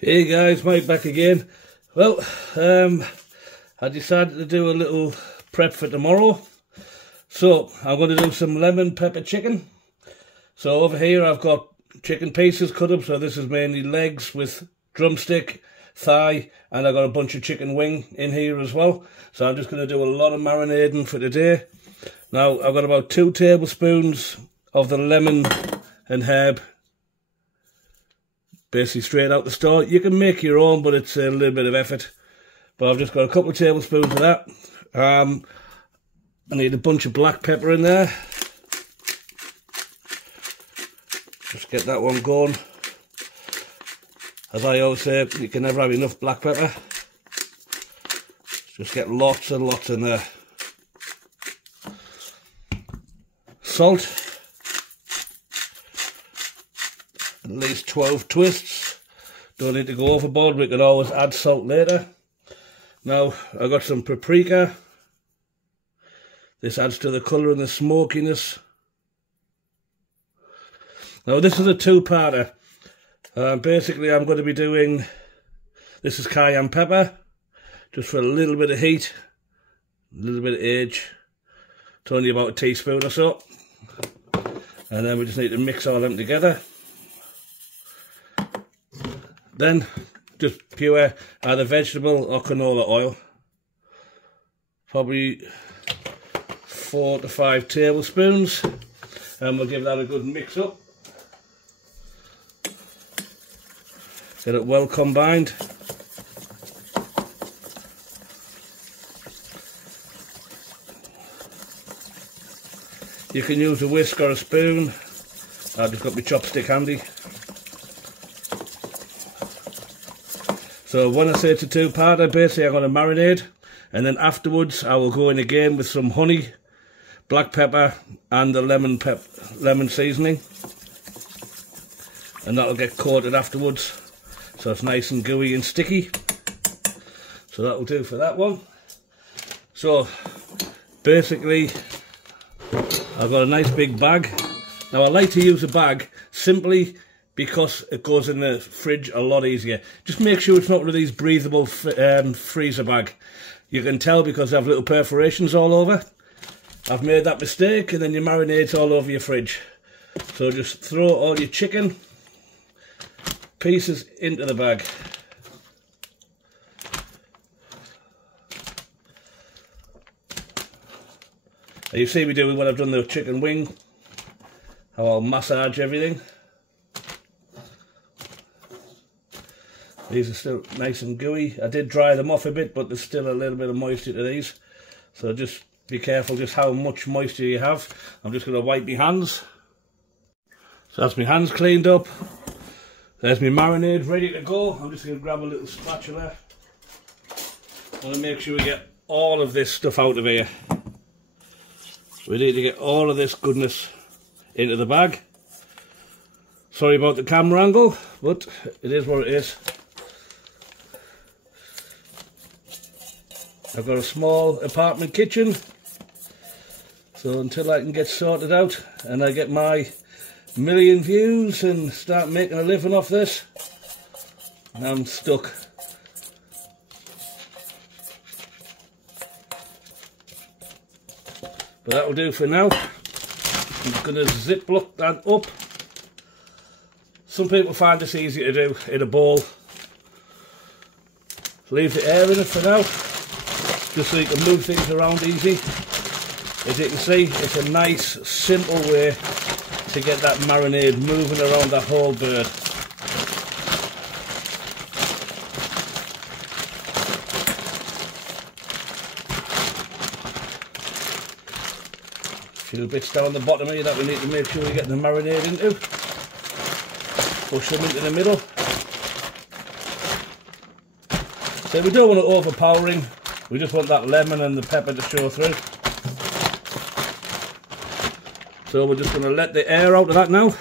Hey guys, Mike back again. Well, I decided to do a little prep for tomorrow. So, I'm going to do some lemon pepper chicken. So over here I've got chicken pieces cut up, so this is mainly legs with drumstick, thigh, and I've got a bunch of chicken wing in here as well. So I'm just going to do a lot of marinating for today. Now, I've got about 2 tablespoons of the lemon and herb, basically straight out the store. You can make your own, but it's a little bit of effort. But I've just got a couple of tablespoons of that. I need a bunch of black pepper in there. Just get that one going. As I always say, you can never have enough black pepper. Just get lots and lots in there. Salt. At least 12 twists. Don't need to go overboard, we can always add salt later. Now I've got some paprika. This adds to the colour and the smokiness. Now this is a 2-parter. Basically I'm going to be doing, this is cayenne pepper, just for a little bit of heat, a little bit of age. It's only about a teaspoon or so. And then we just need to mix all them together. Then, just pure either vegetable or canola oil. Probably 4 to 5 tablespoons. And we'll give that a good mix up. Get it well combined. You can use a whisk or a spoon. I've just got my chopstick handy. So when I say it's a 2-parter, basically I'm going to marinate, and then afterwards I will go in again with some honey, black pepper and the lemon seasoning, and that'll get coated afterwards so it's nice and gooey and sticky. So that'll do for that one. So basically I've got a nice big bag. Now I like to use a bag simply because it goes in the fridge a lot easier. Just make sure it's not one of these breathable freezer bag. You can tell because they have little perforations all over. I've made that mistake, and then you marinate all over your fridge. So just throw all your chicken pieces into the bag. Now you see me doing when I've done the chicken wing, how I'll massage everything. These are still nice and gooey. I did dry them off a bit, but there's still a little bit of moisture to these. So just be careful just how much moisture you have. I'm just going to wipe my hands. So that's my hands cleaned up. There's my marinade ready to go. I'm just going to grab a little spatula. I want to make sure we get all of this stuff out of here. We need to get all of this goodness into the bag. Sorry about the camera angle, but it is what it is. I've got a small apartment kitchen, so until I can get sorted out and I get my 1,000,000 views and start making a living off this, I'm stuck. But that'll do for now. I'm just going to ziplock that up. Some people find this easy to do in a bowl. Leave the air in it for now, just so you can move things around easy. As you can see, it's a nice, simple way to get that marinade moving around the whole bird. A few bits down the bottom here that we need to make sure we get the marinade into. Push them into the middle. So we don't want it overpowering, we just want that lemon and the pepper to show through. So we're just going to let the air out of that now.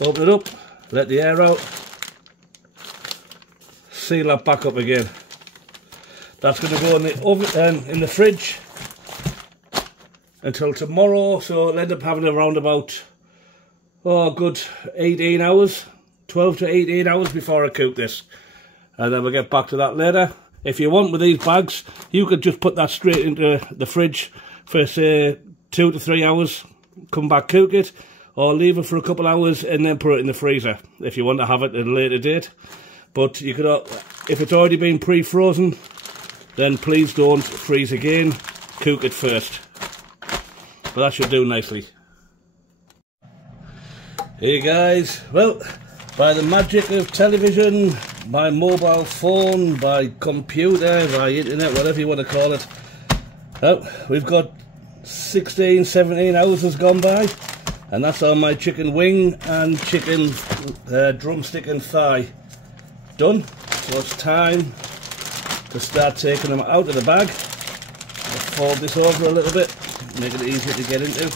Open it up, let the air out. Seal that back up again. That's going to go in the oven, in the fridge until tomorrow, so I'll end up having around about, oh, a good 18 hours 12 to 18 hours before I cook this. And then we'll get back to that later. If you want with these bags, you could just put that straight into the fridge for say 2 to 3 hours, come back, cook it, or leave it for a couple hours and then put it in the freezer if you want to have it at a later date. But you could, if it's already been pre-frozen, then please don't freeze again, cook it first. But that should do nicely. Hey guys, well, by the magic of television, by mobile phone, by computer, by internet, whatever you want to call it, well, we've got 16, 17 hours has gone by, and that's on my chicken wing and chicken drumstick and thigh done. So it's time to start taking them out of the bag. I'll fold this over a little bit, make it easier to get into.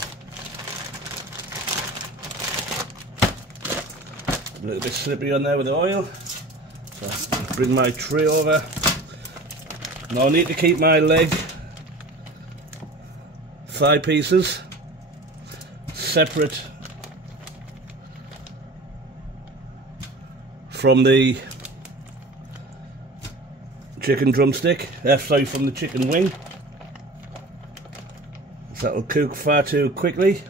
A little bit slippery on there with the oil. So bring my tray over. Now I need to keep my leg, thigh pieces separate from the chicken drumstick, sorry, from the chicken wing. So that will cook far too quickly.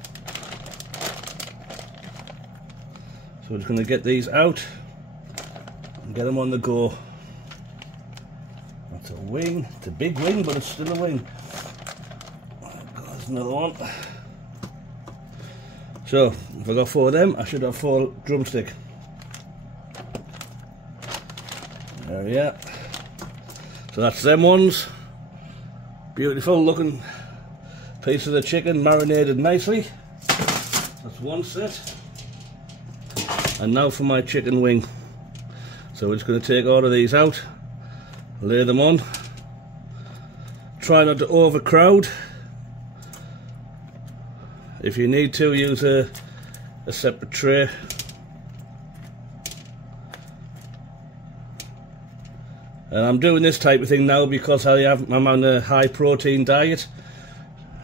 So we're just going to get these out and get them on the go. That's a wing. It's a big wing, but it's still a wing. There's another one. So, if I got 4 of them, I should have 4 drumstick. There we are. So that's them ones. Beautiful looking piece of the chicken, marinated nicely. That's one set. And now for my chicken wing. So we're just going to take all of these out, lay them on. Try not to overcrowd. If you need to, use a separate tray. And I'm doing this type of thing now because I'm on a high protein diet.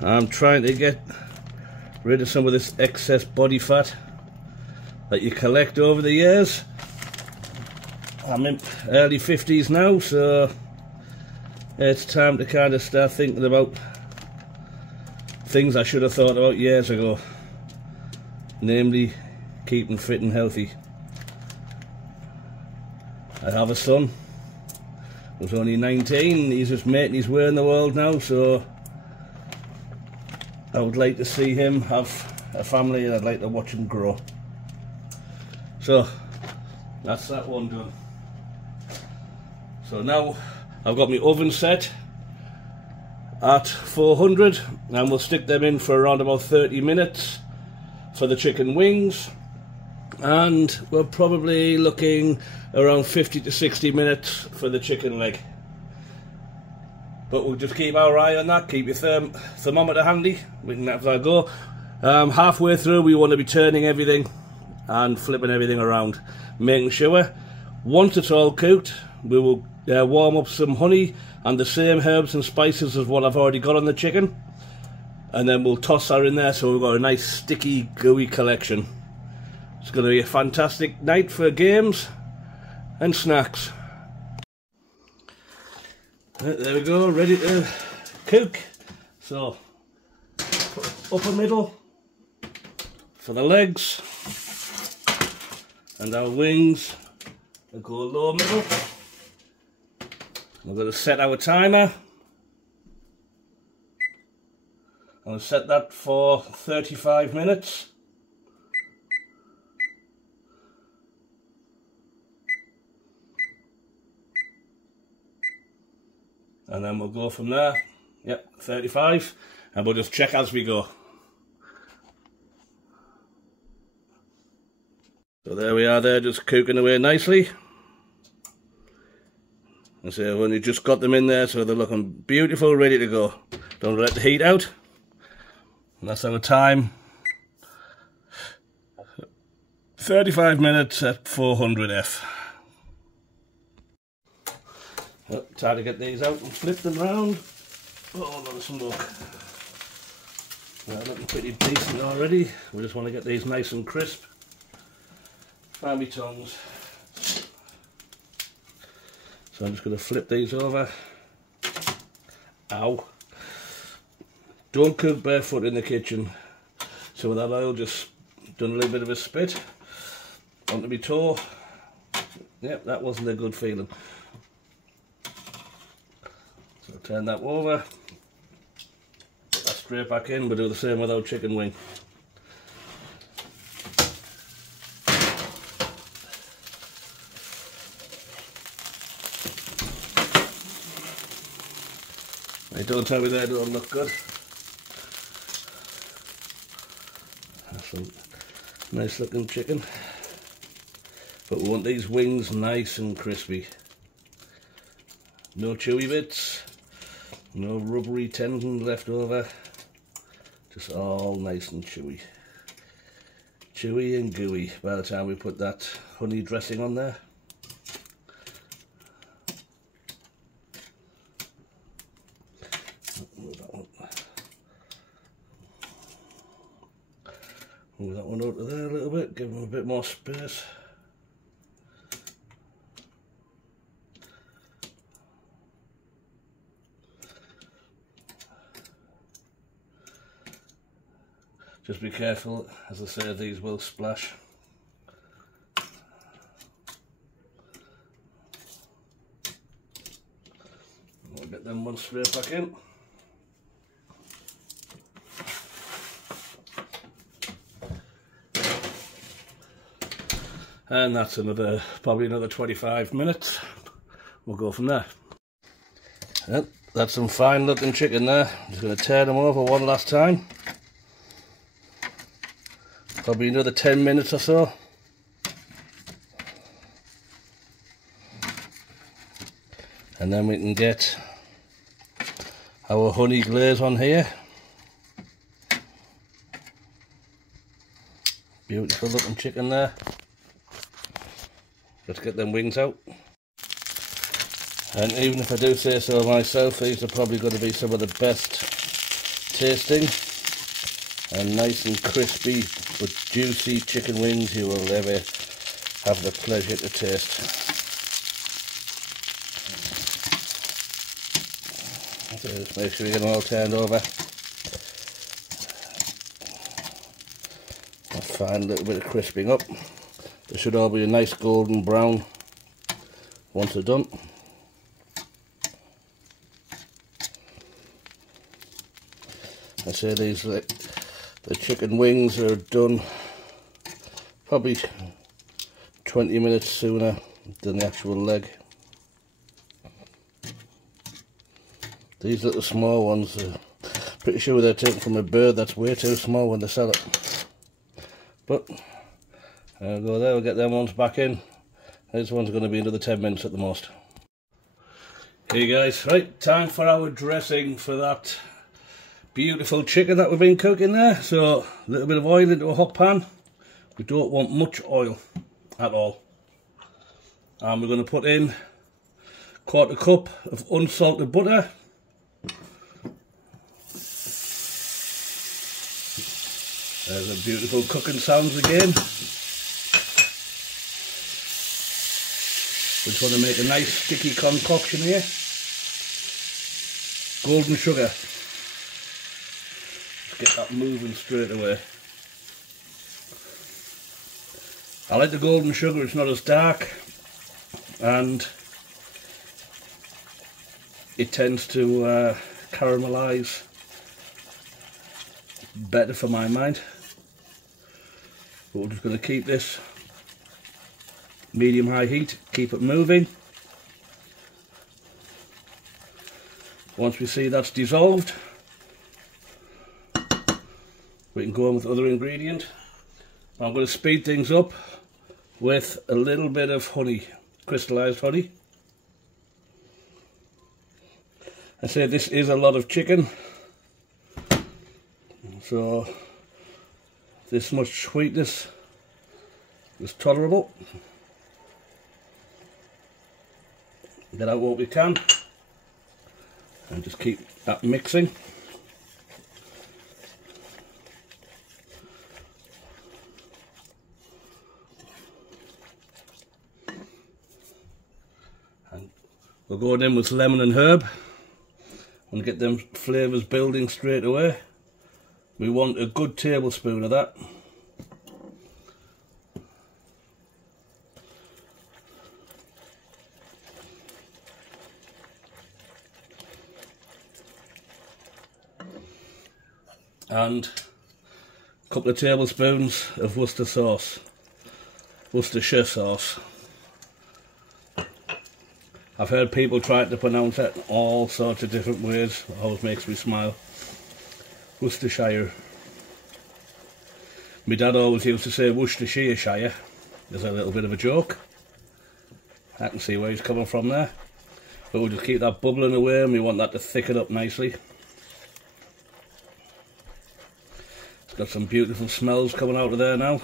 I'm trying to get rid of some of this excess body fat that you collect over the years. I'm in early 50s now, so it's time to kind of start thinking about things I should have thought about years ago, namely keeping fit and healthy. I have a son who's only 19, he's just making his way in the world now, so I would like to see him have a family and I'd like to watch him grow. So that's that one done. So now I've got my oven set at 400 and we'll stick them in for around about 30 minutes for the chicken wings, and we're probably looking around 50 to 60 minutes for the chicken leg. But we'll just keep our eye on that, keep your thermometer handy, we can have that go. Halfway through we want to be turning everything and flipping everything around, making sure once it's all cooked we will warm up some honey and the same herbs and spices as what I've already got on the chicken, and then we'll toss her in there so we've got a nice sticky gooey collection. It's going to be a fantastic night for games and snacks. There we go, ready to cook. So upper middle for the legs, and our wings will go low middle. We're going to set our timer. I'm going to set that for 35 minutes. And then we'll go from there. Yep, 35, and we'll just check as we go. So there we are there, just cooking away nicely. And so I've only just got them in there, so they're looking beautiful, ready to go. Don't let the heat out. And that's our time. 35 minutes at 400F. Time to get these out and flip them round. Oh, let's look. They're looking pretty decent already. We just want to get these nice and crisp. find my tongs. So I'm just going to flip these over. Ow. Don't cook barefoot in the kitchen. So with that oil, just done a little bit of a spit onto my toe. Yep, that wasn't a good feeling. So turn that over. Put that straight back in. We'll do the same with our chicken wing. Hey, don't tell me they don't look good. That's some nice looking chicken. But we want these wings nice and crispy. No chewy bits, no rubbery tendon left over. Just all nice and chewy. Chewy and gooey by the time we put that honey dressing on there. Move that one out to there a little bit, give them a bit more space. Just be careful, as I say, these will splash. We'll get them ones straight back in. And that's probably another 25 minutes. We'll go from there. Yep, that's some fine looking chicken there. Just going to turn them over one last time. Probably another 10 minutes or so. And then we can get our honey glaze on here. Beautiful looking chicken there. Let's get them wings out. And even if I do say so myself, these are probably going to be some of the best tasting and nice and crispy but juicy chicken wings you will ever have the pleasure to taste. So just make sure you get them all turned over. A fine little bit of crisping up. They should all be a nice golden brown once they're done. I say these, the chicken wings are done probably 20 minutes sooner than the actual leg. These little small ones, pretty sure they're taken from a bird that's way too small when they sell it. But I'll go there, we'll get them ones back in. This one's going to be another 10 minutes at the most. Hey guys, right, time for our dressing for that beautiful chicken that we've been cooking there. So, a little bit of oil into a hot pan. We don't want much oil at all. And we're going to put in 1/4 cup of unsalted butter. There's the beautiful cooking sounds again. We just want to make a nice sticky concoction here. Golden sugar. Let's get that moving straight away. I like the golden sugar, it's not as dark and it tends to caramelise better for my mind. But we're just going to keep this medium-high heat, keep it moving. Once we see that's dissolved, we can go on with other ingredient. I'm going to speed things up with a little bit of honey, crystallized honey. I say this is a lot of chicken, so this much sweetness is tolerable. Get out what we can and just keep that mixing. We're going in with lemon and herb and get them flavours building straight away. We want a good tablespoon of that. And a couple of tablespoons of Worcestershire sauce. I've heard people try to pronounce it in all sorts of different ways. It always makes me smile. Worcestershire. My dad always used to say Worcestershire as a little bit of a joke. I can see where he's coming from there. But we'll just keep that bubbling away, and we want that to thicken up nicely. It's got some beautiful smells coming out of there now.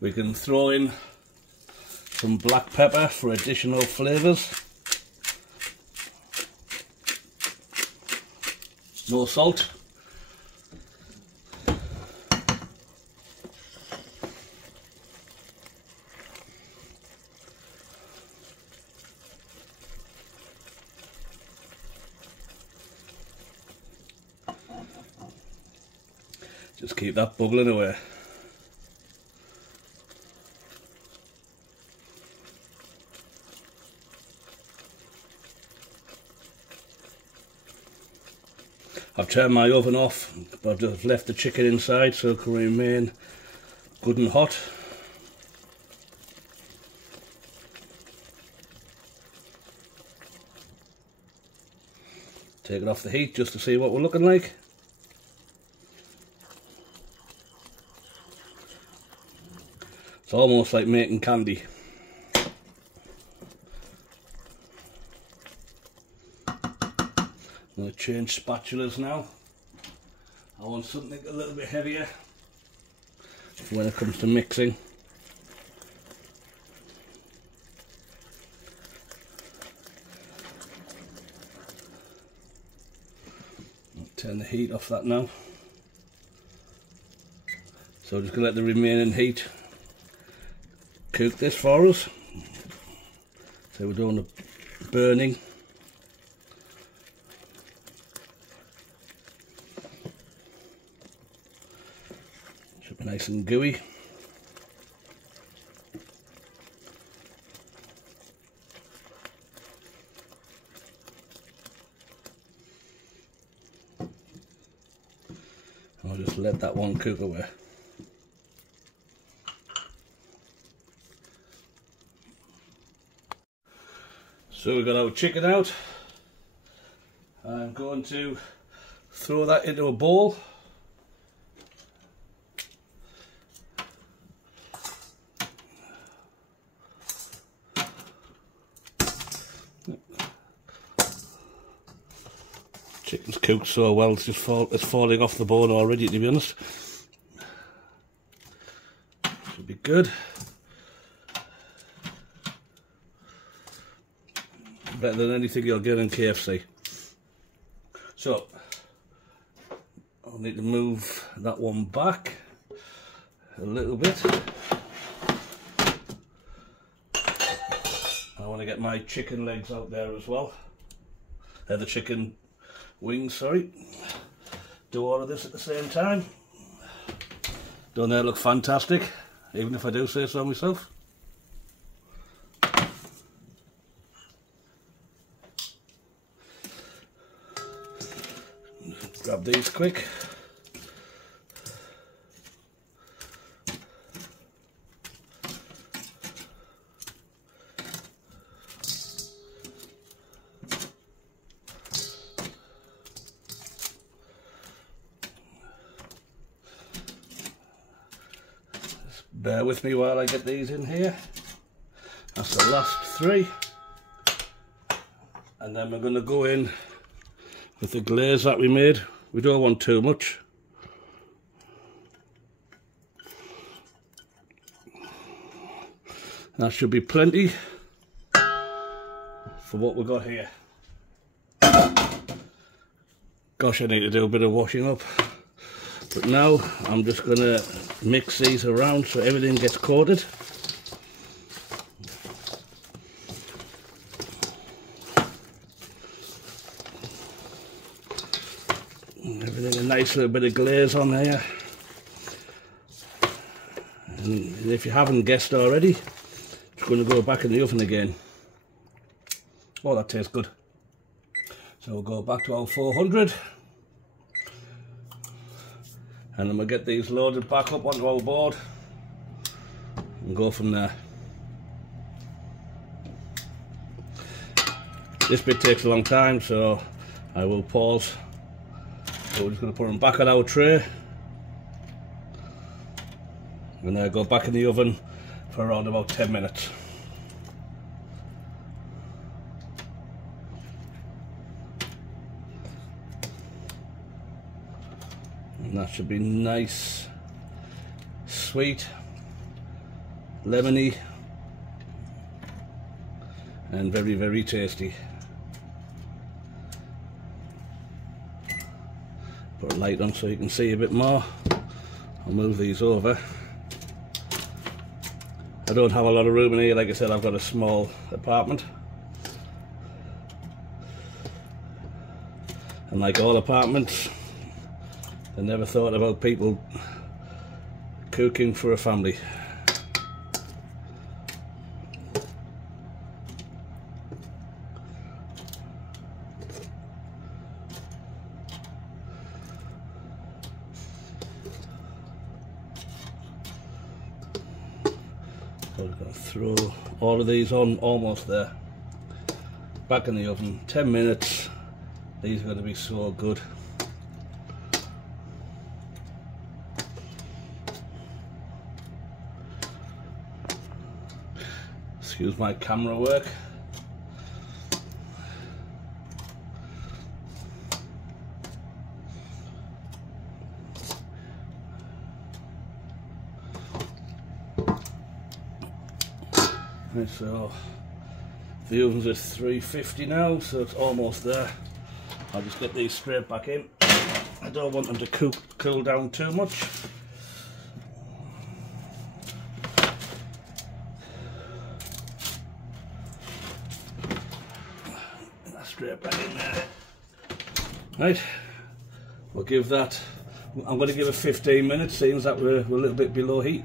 We can throw in some black pepper for additional flavours. No salt. Just keep that bubbling away. I've turned my oven off, but I've just left the chicken inside so it can remain good and hot. Take it off the heat just to see what we're looking like. It's almost like making candy. I'm going to change spatulas now. I want something a little bit heavier when it comes to mixing. I'll turn the heat off that now. So I'm just going to let the remaining heat cook this for us. So we're doing the burning. Should be nice and gooey. I'll just let that one cook away. So we've got our chicken out. I'm going to throw that into a bowl. Chicken's cooked so well, it's falling off the bone already, to be honest. Should be good. Better than anything you'll get in KFC. So I'll need to move that one back a little bit. I want to get my chicken legs out there as well. The chicken wings, sorry. Do all of this at the same time. Don't they look fantastic? Even if I do say so myself. Grab these quick. Just bear with me while I get these in here. That's the last three. And then we're going to go in with the glaze that we made. We don't want too much. That should be plenty for what we've got here. Gosh, I need to do a bit of washing up. But now I'm just going to mix these around so everything gets coated. nice little bit of glaze on there. And if you haven't guessed already, it's going to go back in the oven again. Oh, that tastes good. So we'll go back to our 400. And then we'll get these loaded back up onto our board and go from there. This bit takes a long time, so I will pause. So we're just going to put them back on our tray and then go back in the oven for around about 10 minutes. And that should be nice, sweet, lemony, and very, very tasty. Put a light on so you can see a bit more. I'll move these over. I don't have a lot of room in here, like I said, I've got a small apartment. And like all apartments, I never thought about people cooking for a family. So I'm going to throw all of these on, almost there. Back in the oven, 10 minutes. These are going to be so good. Excuse my camera work. Right, so the oven's at 350 now, so it's almost there. I'll just get these straight back in. I don't want them to cool down too much. Straight back in there. Right, we'll give that, I'm going to give it 15 minutes, seeing that we're a little bit below heat.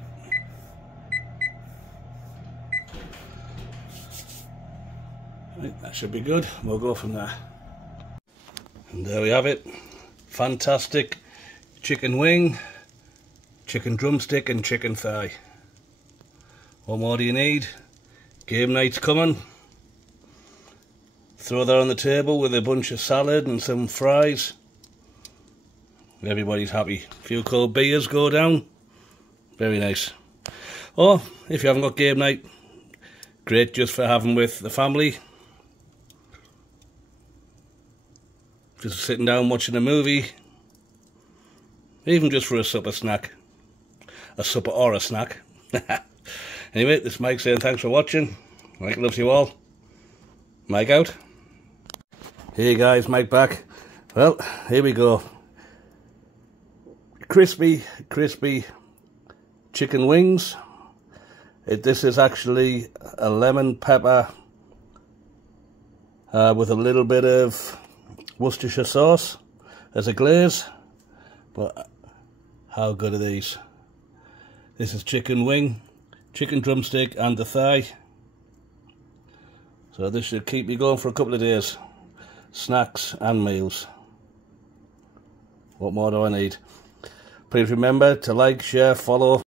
Right, that should be good, we'll go from there. And there we have it, fantastic chicken wing, chicken drumstick and chicken thigh. What more do you need? Game night's coming. Throw that on the table with a bunch of salad and some fries. Everybody's happy. A few cold beers go down. Very nice. Or, if you haven't got game night, great just for having with the family. Just sitting down watching a movie. Even just for a supper snack. A supper or a snack. Anyway, this is Mike saying thanks for watching. Mike loves you all. Mike out. Hey guys, Mike back. Well, here we go. Crispy chicken wings. This is actually a lemon pepper with a little bit of Worcestershire sauce as a glaze. But how good are these? This is chicken wing, chicken drumstick and the thigh. So this should keep me going for a couple of days. Snacks and meals. What more do I need? Please remember to like, share, follow.